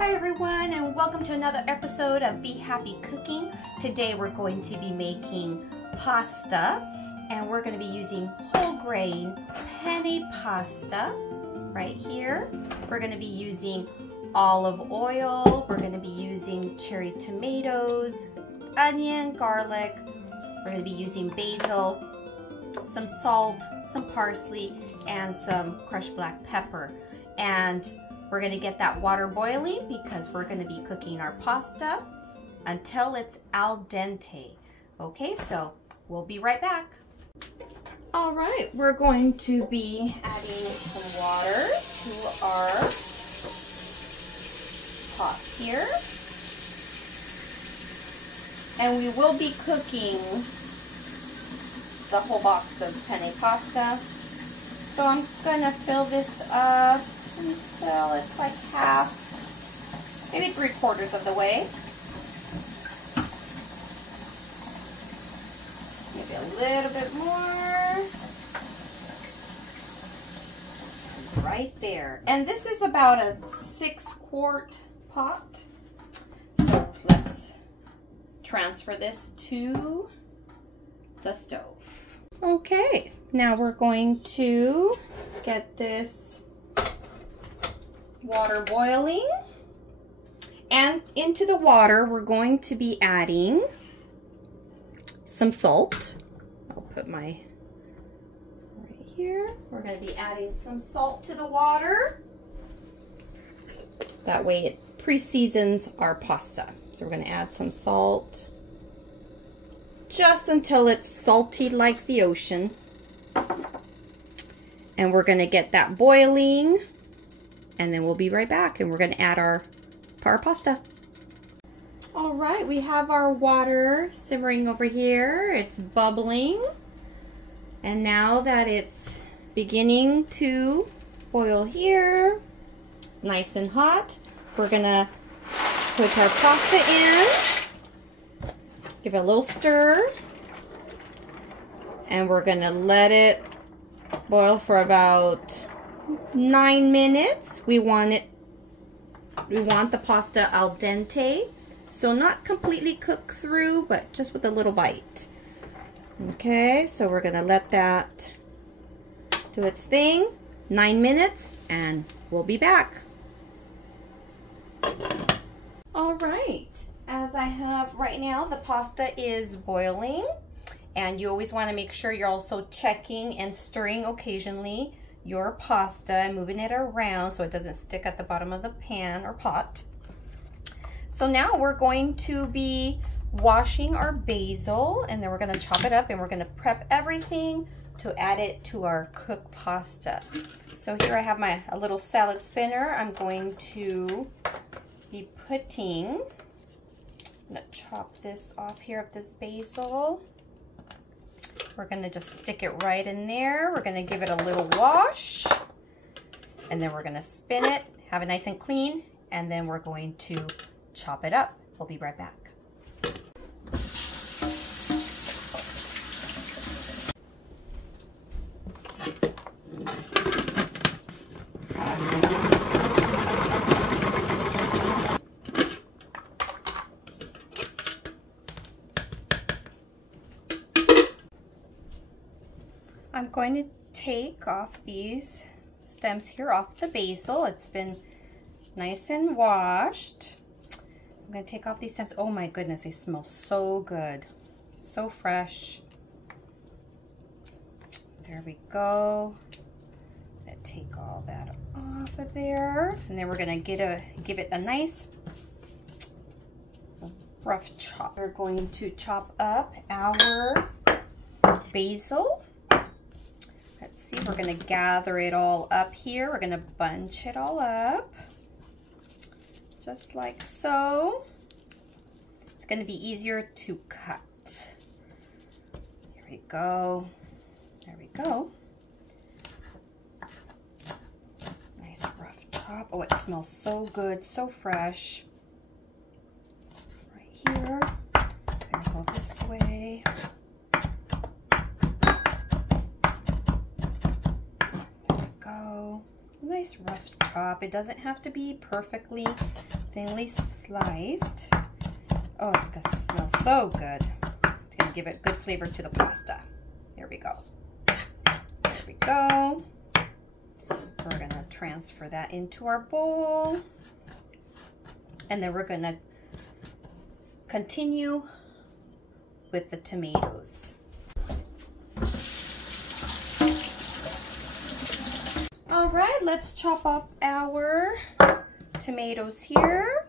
Hi everyone, and welcome to another episode of Be Happy Cooking. Today we're going to be making pasta, and we're going to be using whole grain penne pasta right here. We're going to be using olive oil, we're going to be using cherry tomatoes, onion, garlic, we're going to be using basil, some salt, some parsley, and some crushed black pepper. And we're going to get that water boiling because we're going to be cooking our pasta until it's al dente. Okay, so we'll be right back. All right, we're going to be adding some water to our pot here. And we will be cooking the whole box of penne pasta. So I'm going to fill this up until it's like half, maybe 3/4 of the way. Maybe a little bit more. Right there. And this is about a 6-quart pot. So let's transfer this to the stove. Okay, now we're going to get this water boiling, and into the water we're going to be adding some salt. I'll put my right here. We're going to be adding some salt to the water. That way it pre-seasons our pasta. So we're going to add some salt just until it's salty like the ocean. And we're going to get that boiling, and then we'll be right back, and we're going to add our pasta. All right, we have our water simmering over here. It's bubbling. And now that it's beginning to boil here, it's nice and hot, we're going to put our pasta in, give it a little stir, and we're going to let it boil for about 9 minutes. We want the pasta al dente, so not completely cooked through, but just with a little bite. Okay, so we're gonna let that do its thing, 9 minutes, and we'll be back. All right, as I have right now, the pasta is boiling, and you always want to make sure you're also checking and stirring occasionally your pasta and moving it around so it doesn't stick at the bottom of the pan or pot. So now we're going to be washing our basil, and then we're going to chop it up, and we're going to prep everything to add it to our cooked pasta. So here I have a little salad spinner. I'm going to be putting, I'm going to chop this off here of this basil. We're going to just stick it right in there. We're going to give it a little wash, and then we're going to spin it, have it nice and clean, and then we're going to chop it up. We'll be right back. I'm going to take off these stems here off the basil. It's been nice and washed. I'm going to take off these stems. Oh my goodness, they smell so good. So fresh. There we go. Take all that off of there. And then we're going to give it a nice rough chop. We're going to chop up our basil. Let's see, we're going to gather it all up here. We're going to bunch it all up, just like so. It's going to be easier to cut. There we go. There we go. Nice rough chop. Oh, it smells so good, so fresh. Right here. I'm going to go this way. Nice rough chop. It doesn't have to be perfectly thinly sliced. Oh, it's gonna smell so good. It's gonna give it good flavor to the pasta. There we go. There we go. We're gonna transfer that into our bowl. And then we're gonna continue with the tomatoes. All right, let's chop up our tomatoes here.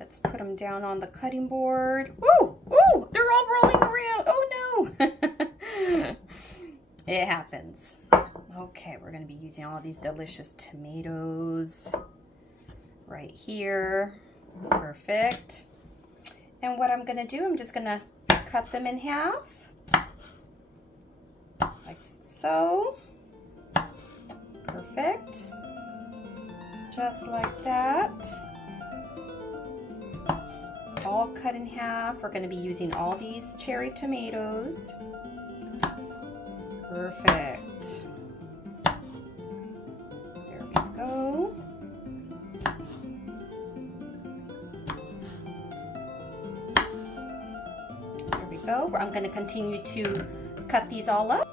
Let's put them down on the cutting board. Ooh, ooh, they're all rolling around. Oh no. It happens. Okay, we're gonna be using all these delicious tomatoes right here. Perfect. And what I'm gonna do, I'm just gonna cut them in half, like so. Perfect. Just like that. All cut in half. We're gonna be using all these cherry tomatoes. Perfect. There we go. There we go. I'm going to continue to cut these all up.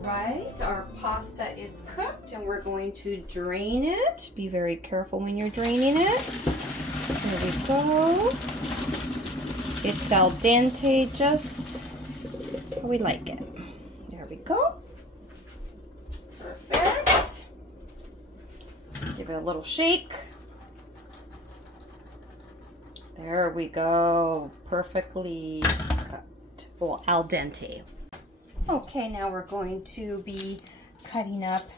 Right, our pasta is cooked and we're going to drain it. Be very careful when you're draining it. There we go. It's al dente, just how we like it. There we go. Perfect. Give it a little shake. There we go. Perfectly cut. Well, al dente. Okay, now we're going to be cutting up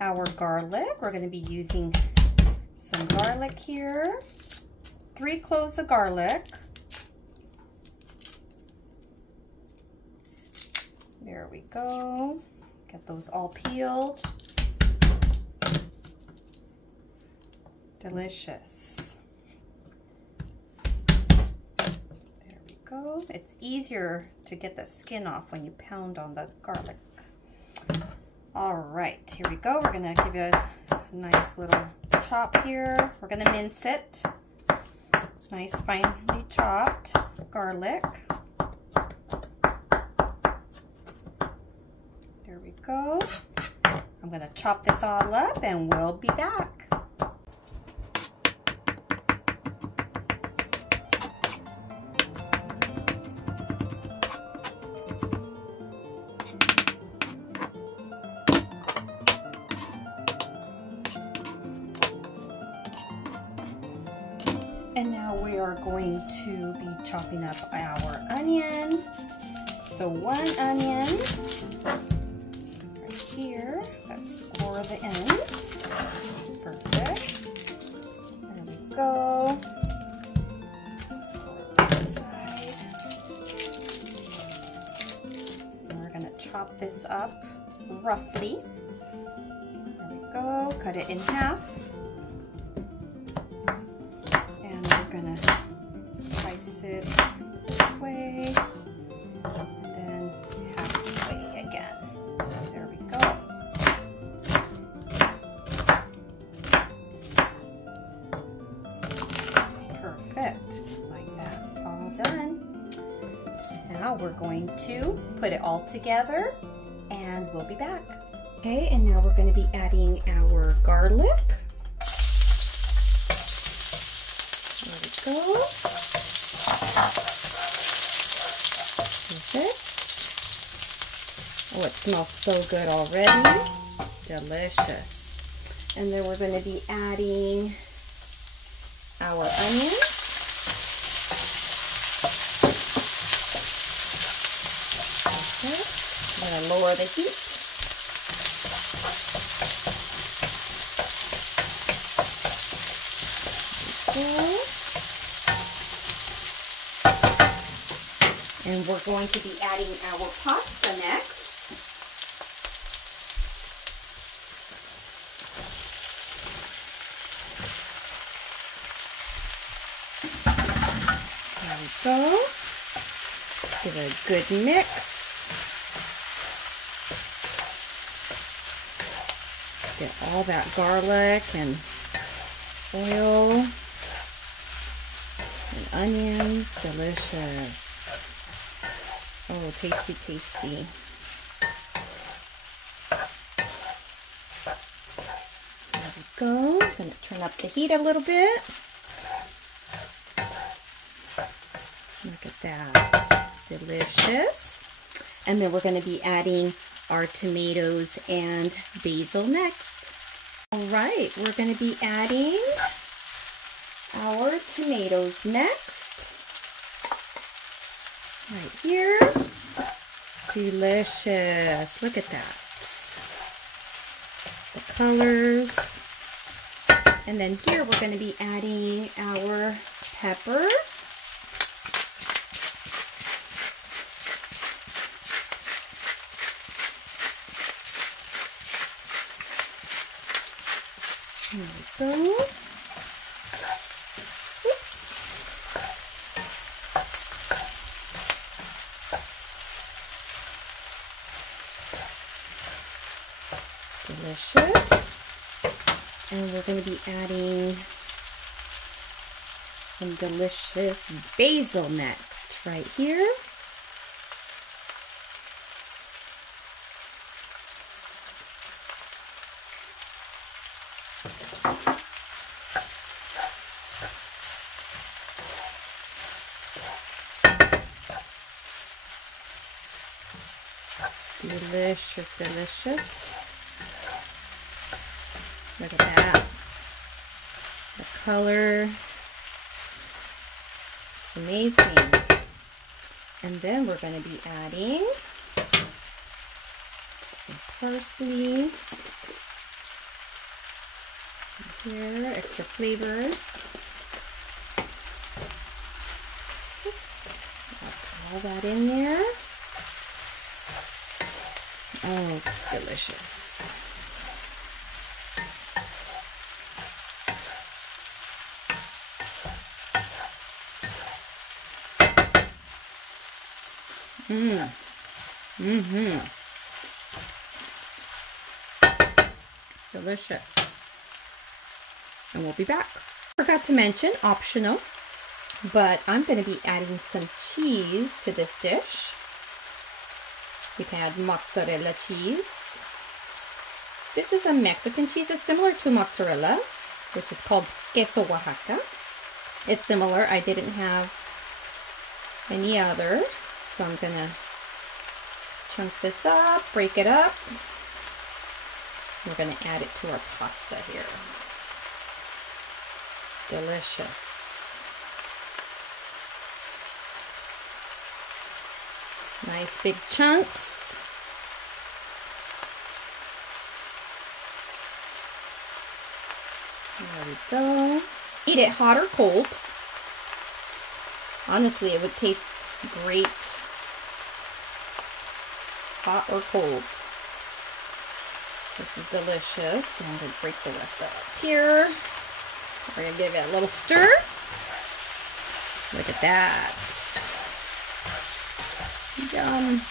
our garlic. We're going to be using some garlic here. 3 cloves of garlic. There we go. Get those all peeled. Delicious. There we go. It's easier to get the skin off when you pound on the garlic. All right, here we go. We're gonna give it a nice little chop here. We're gonna mince it. Nice finely chopped garlic. There we go. I'm gonna chop this all up and we'll be back. And now we are going to be chopping up our onion. So 1 onion right here. Let's score the ends. Perfect. There we go. Score this side. And we're going to chop this up roughly. There we go. Cut it in half. Gonna slice it this way and then halfway again. There we go. Perfect, like that, all done. Now we're going to put it all together and we'll be back. Okay, and now we're going to be adding our garlic. Go. Perfect. Oh, it smells so good already. Delicious. And then we're going to be adding our onion. Perfect. I'm going to lower the heat. There we go. And we're going to be adding our pasta next. There we go. Give it a good mix. Get all that garlic and oil and onions. Delicious. Oh, tasty, tasty. There we go. I'm going to turn up the heat a little bit. Look at that. Delicious. And then we're going to be adding our tomatoes and basil next. All right, we're going to be adding our tomatoes next. Right here. Delicious. Look at that. The colors. And then here we're going to be adding our pepper. There we go. Oops. Delicious. And we're going to be adding some delicious basil next, right here. Delicious, delicious. Look at that. The color. It's amazing. And then we're going to be adding some parsley. Here, extra flavor. Oops. I'll put all that in there. Oh, delicious. Delicious. And we'll be back. Forgot to mention, optional, but I'm going to be adding some cheese to this dish. You can add mozzarella cheese. This is a Mexican cheese. It's similar to mozzarella, which is called queso Oaxaca. It's similar. I didn't have any other, so I'm going to chunk this up, break it up. We're going to add it to our pasta here. Delicious. Nice big chunks. There we go. Eat it hot or cold. Honestly, it would taste great hot or cold. This is delicious. I'm going to break the rest up here. We're going to give it a little stir. Look at that. Yum.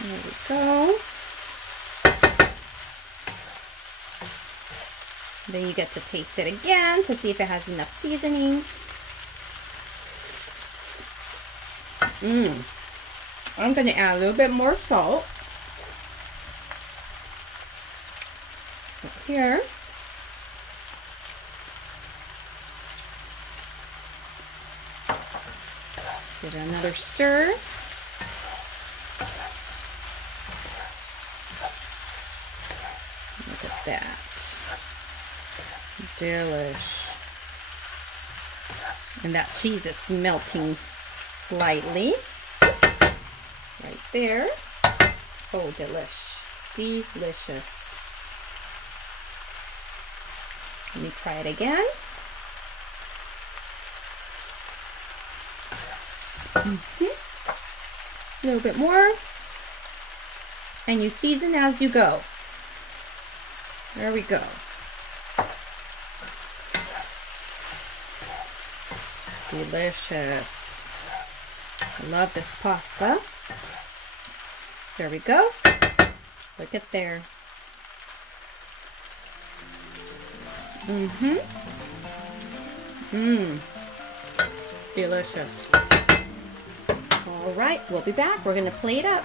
There we go. Then you get to taste it again to see if it has enough seasonings. I'm going to add a little bit more salt. Here. Give it another stir. Look at that. Delish. And that cheese is melting slightly. Right there. Oh, delish. Delicious. Let me try it again. A little bit more. And you season as you go. There we go. Delicious. I love this pasta. There we go. Look at there. Mm-hmm. Mmm. Delicious. All right, we'll be back. We're going to plate up.